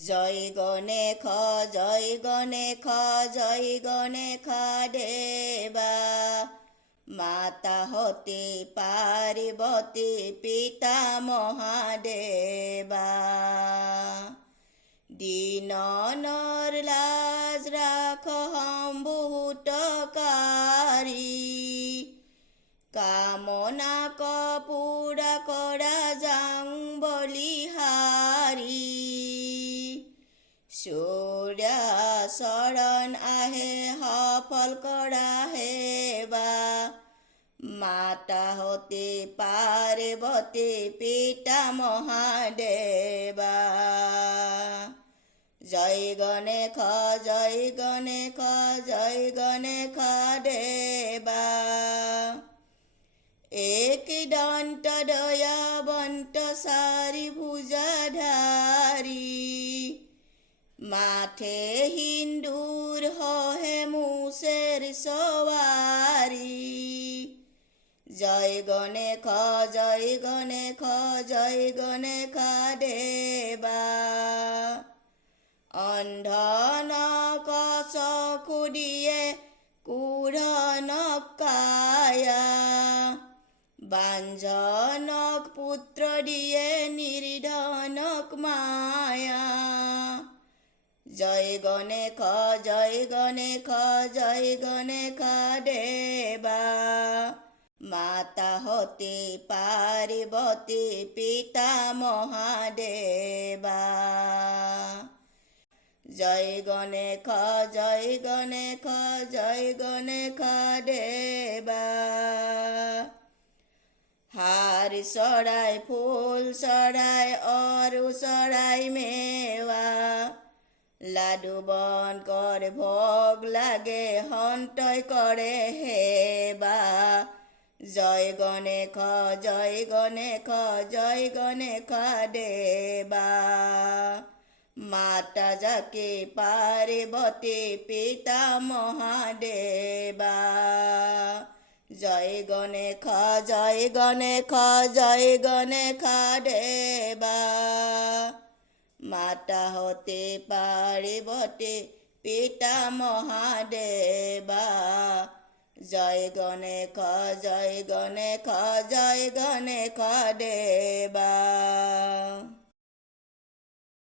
জয় গণেশ জয় গণেশ জয় গণেশ দেবা মাতা হতে পার্বতী পিতা মহাদেবা দীনর লাজ রাখ সম্ভূতকারী কামনা কপুরা করা যাং বলিহারি সূর্য শরণ আহে সফল কৰা হেবা মাতা হতে পার্বতী পিতা মহাদেবা জয় গণেশ জয় গণেশ জয় গণেশ দেবা এক দন্ত দয়াবন্ত চারি ভুজাধারী মাথে হিন্দুর হহে মুসের সওয়ারি জয় গণেশ জয় গণেশ জয় গণেশ দেবা অন্ধনক চকু দিয়ে কুঢ়নক কায়া বাঞ্জনক পুত্র দিয়ে নির্ধনক মায়া জয় গণেশ জয় গণেশ জয় গণেশ দেবা মাতা হতে পার্বতী পিতা মহাদেবা জয় গণেশ জয় গণেশ জয় গণেশ দেবা হার চড়াই ফুল চড়াই অরু চড়াই মেওয়া লাডু বন করে ভোগ লাগে সন্তই করে হেবা জয় গণেশ জয় গণেশ জয় গণেশ দেবা মাতা যাকে পার্বতী পিতা মহাদেবা জয় গণেশ জয় গণেশ জয় গণেশ দেবা মাতা হতে পার্বতী পিতা মহাদেবা জয় গণেশ জয় গণেশ জয় গণেশ দেবা।